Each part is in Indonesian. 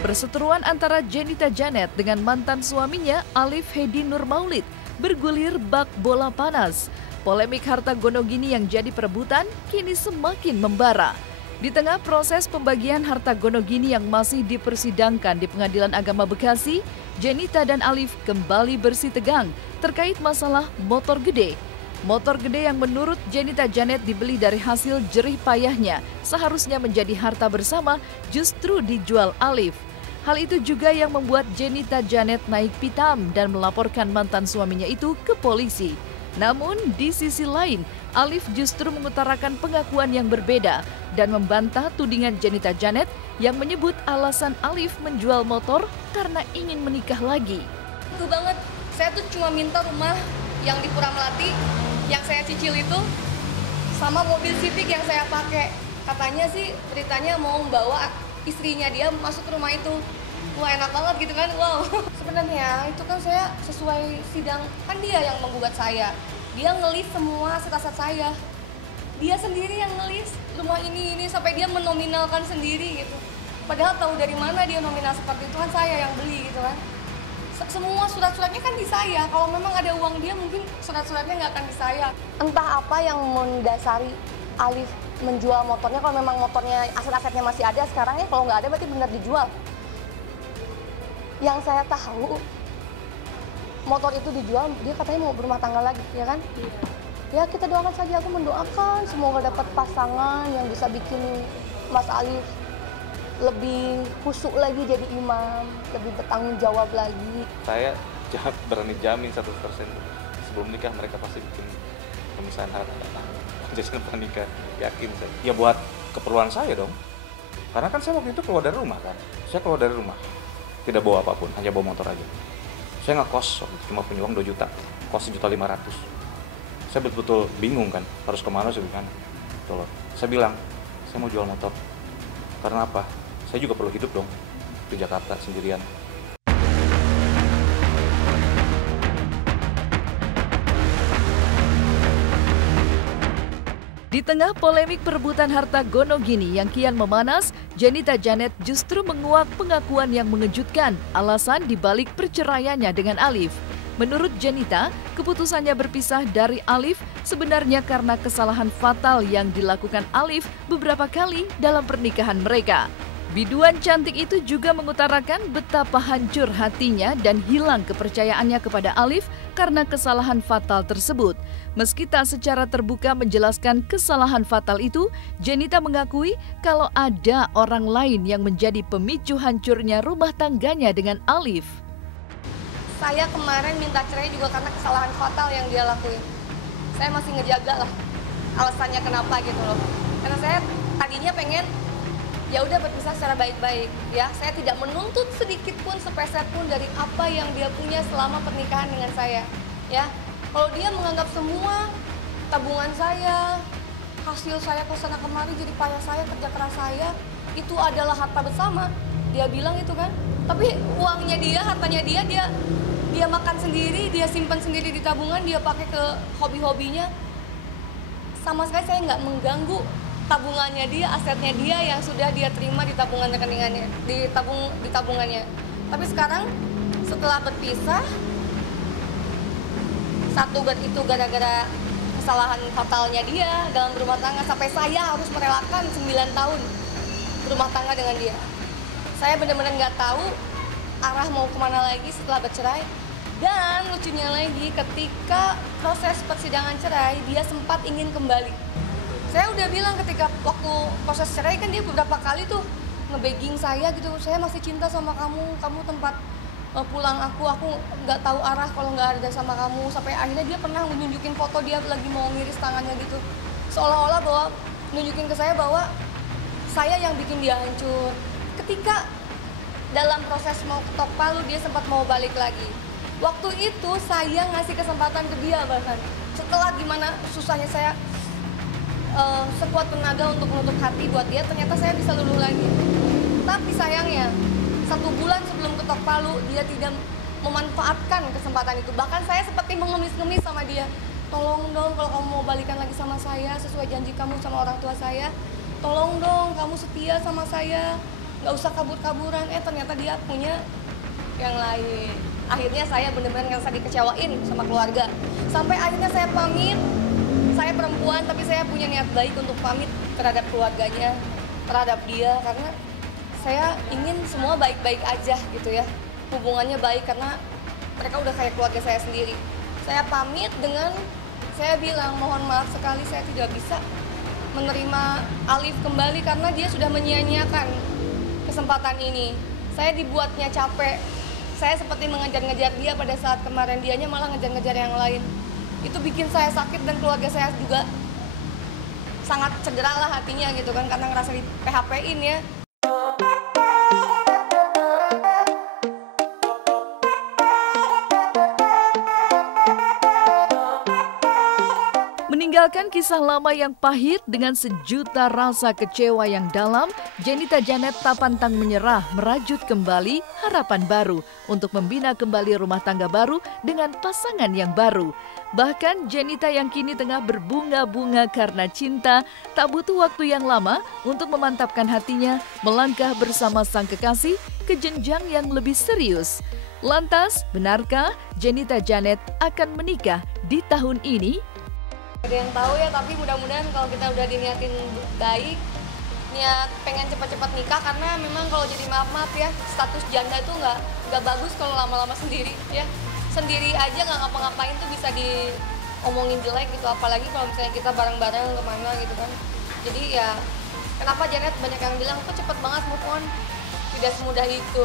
Perseteruan antara Jenita Janet dengan mantan suaminya Alif Hedi Nur Maulid bergulir bak bola panas. Polemik harta gonogini yang jadi perebutan kini semakin membara. Di tengah proses pembagian harta gonogini yang masih dipersidangkan di Pengadilan Agama Bekasi, Jenita dan Alif kembali bersitegang terkait masalah motor gede. Motor gede yang menurut Jenita Janet dibeli dari hasil jerih payahnya seharusnya menjadi harta bersama justru dijual Alif. Hal itu juga yang membuat Jenita Janet naik pitam dan melaporkan mantan suaminya itu ke polisi. Namun di sisi lain, Alif justru mengutarakan pengakuan yang berbeda dan membantah tudingan Jenita Janet yang menyebut alasan Alif menjual motor karena ingin menikah lagi. Itu banget, saya tuh cuma minta rumah yang di Pura Melati yang saya cicil itu sama mobil Civic yang saya pakai. Katanya sih beritanya mau membawa istrinya dia masuk ke rumah itu. Wah, enak banget gitu kan, wow. Sebenarnya itu kan saya sesuai sidang, kan dia yang menggugat saya. Dia ngelis semua aset-aset saya. Dia sendiri yang ngelis rumah ini sampai dia menominalkan sendiri gitu. Padahal tahu dari mana dia nominal seperti itu, kan saya yang beli gitu kan. Semua surat-suratnya kan di saya. Kalau memang ada uang dia mungkin surat-suratnya nggak akan di saya. Entah apa yang mendasari Alif menjual motornya. Kalau memang motornya aset-asetnya masih ada sekarang ya, kalau nggak ada berarti benar dijual. Yang saya tahu motor itu dijual, dia katanya mau berumah tangga lagi, ya kan? Iya. Ya kita doakan saja, aku mendoakan semoga dapat pasangan yang bisa bikin Mas Alif lebih khusyuk lagi jadi imam, lebih bertanggung jawab lagi. Saya berani jamin 100% sebelum nikah mereka pasti bikin pemisahan harta. Jadi pernikah, yakin saya. Ya buat keperluan saya dong. Karena kan saya waktu itu keluar dari rumah kan. Saya keluar dari rumah, tidak bawa apapun, hanya bawa motor aja. Saya ngekos, cuma punya uang 2 juta, kos 1.500.000. Saya betul-betul bingung kan, harus kemana sih kan. Tolong. Saya bilang, saya mau jual motor. Karena apa? Saya juga perlu hidup dong di Jakarta sendirian. Di tengah polemik perebutan harta gonogini yang kian memanas, Jenita Janet justru menguak pengakuan yang mengejutkan alasan dibalik perceraiannya dengan Alif. Menurut Jenita, keputusannya berpisah dari Alif sebenarnya karena kesalahan fatal yang dilakukan Alif beberapa kali dalam pernikahan mereka. Biduan cantik itu juga mengutarakan betapa hancur hatinya dan hilang kepercayaannya kepada Alif karena kesalahan fatal tersebut. Meski tak secara terbuka menjelaskan kesalahan fatal itu, Jenita mengakui kalau ada orang lain yang menjadi pemicu hancurnya rumah tangganya dengan Alif. Saya kemarin minta cerai juga karena kesalahan fatal yang dia lakuin. Saya masih ngejaga lah alasannya kenapa gitu loh. Karena saya tadinya pengen ya udah berpisah secara baik-baik ya. Saya tidak menuntut sedikit pun sepeser pun dari apa yang dia punya selama pernikahan dengan saya ya. Kalau dia menganggap semua tabungan saya, hasil saya ke sana kemari jadi payah saya, kerja keras saya itu adalah harta bersama. Dia bilang itu kan. Tapi uangnya dia, hartanya dia makan sendiri, dia simpan sendiri di tabungan, dia pakai ke hobi-hobinya. Sama sekali saya nggak mengganggu tabungannya dia, asetnya dia yang sudah dia terima di tabungan rekeningannya, di tabungannya. Tapi sekarang setelah berpisah, satu itu gara-gara kesalahan fatalnya dia dalam berumah tangga, sampai saya harus merelakan 9 tahun berumah tangga dengan dia. Saya benar-benar nggak tahu arah mau kemana lagi setelah bercerai. Dan lucunya lagi, ketika proses persidangan cerai, dia sempat ingin kembali. Saya udah bilang ketika waktu proses cerai kan dia beberapa kali tuh nge-begging saya gitu, saya masih cinta sama kamu, kamu tempat pulang aku nggak tahu arah kalau nggak ada sama kamu. Sampai akhirnya dia pernah nunjukin foto dia lagi mau ngiris tangannya gitu, seolah-olah bahwa nunjukin ke saya bahwa saya yang bikin dia hancur. Ketika dalam proses mau ketok palu, dia sempat mau balik lagi. Waktu itu saya ngasih kesempatan ke dia, bahkan setelah gimana susahnya saya sekuat tenaga untuk menutup hati buat dia, ternyata saya bisa luluh lagi. Tapi sayangnya 1 bulan sebelum ketok palu dia tidak memanfaatkan kesempatan itu. Bahkan saya seperti mengemis-ngemis sama dia. tolong dong kalau kamu mau balikan lagi sama saya sesuai janji kamu sama orang tua saya, tolong dong kamu setia sama saya, nggak usah kabur-kaburan. Ternyata dia punya yang lain. Akhirnya saya benar-benar ngerasa dikecewain sama keluarga. Sampai akhirnya saya pamit, saya perempuan tapi saya punya niat baik untuk pamit terhadap keluarganya, terhadap dia, karena saya ingin semua baik-baik aja gitu ya. Hubungannya baik karena mereka udah kayak keluarga saya sendiri. Saya pamit dengan saya bilang mohon maaf sekali saya tidak bisa menerima Alif kembali karena dia sudah menyia-nyiakan kesempatan ini. Saya dibuatnya capek. Saya seperti mengejar-ngejar dia pada saat kemarin, dianya malah ngejar-ngejar yang lain. Itu bikin saya sakit dan keluarga saya juga sangat cedera lah hatinya gitu kan, karena ngerasa di PHP-in ya. Meninggalkan kisah lama yang pahit dengan sejuta rasa kecewa yang dalam, Jenita Janet tak pantang menyerah merajut kembali harapan baru untuk membina kembali rumah tangga baru dengan pasangan yang baru. Bahkan Jenita yang kini tengah berbunga-bunga karena cinta, tak butuh waktu yang lama untuk memantapkan hatinya melangkah bersama sang kekasih ke jenjang yang lebih serius. Lantas, benarkah Jenita Janet akan menikah di tahun ini? Ada yang tahu ya, tapi mudah-mudahan kalau kita udah diniatin baik, niat pengen cepat-cepat nikah, karena memang kalau jadi maaf-maaf ya, status janda itu nggak bagus kalau lama-lama sendiri ya. Sendiri aja nggak ngapa-ngapain tuh bisa diomongin jelek gitu, apalagi kalau misalnya kita bareng-bareng kemana gitu kan. Jadi ya kenapa Janet banyak yang bilang kok cepet banget move on? Tidak semudah itu.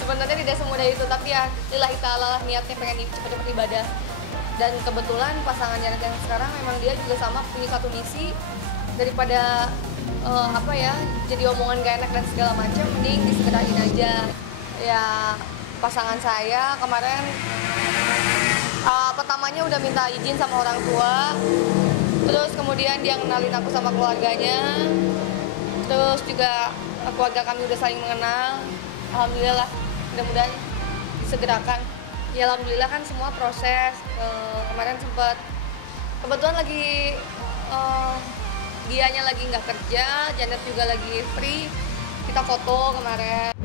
Sebenarnya tidak semudah itu, tapi ya lillahi ta'ala lah niatnya pengen cepet-cepet ibadah. Dan kebetulan pasangan Janet yang sekarang memang dia juga sama punya satu misi, daripada jadi omongan gak enak dan segala macam, mending disegerain aja. Ya pasangan saya kemarin pertamanya udah minta izin sama orang tua, terus kemudian dia kenalin aku sama keluarganya, terus juga keluarga kami udah saling mengenal. Alhamdulillah, mudah-mudahan disegerakan. Ya alhamdulillah kan semua proses. Kemarin sempat kebetulan lagi dianya lagi nggak kerja, Janet juga lagi free, kita foto kemarin.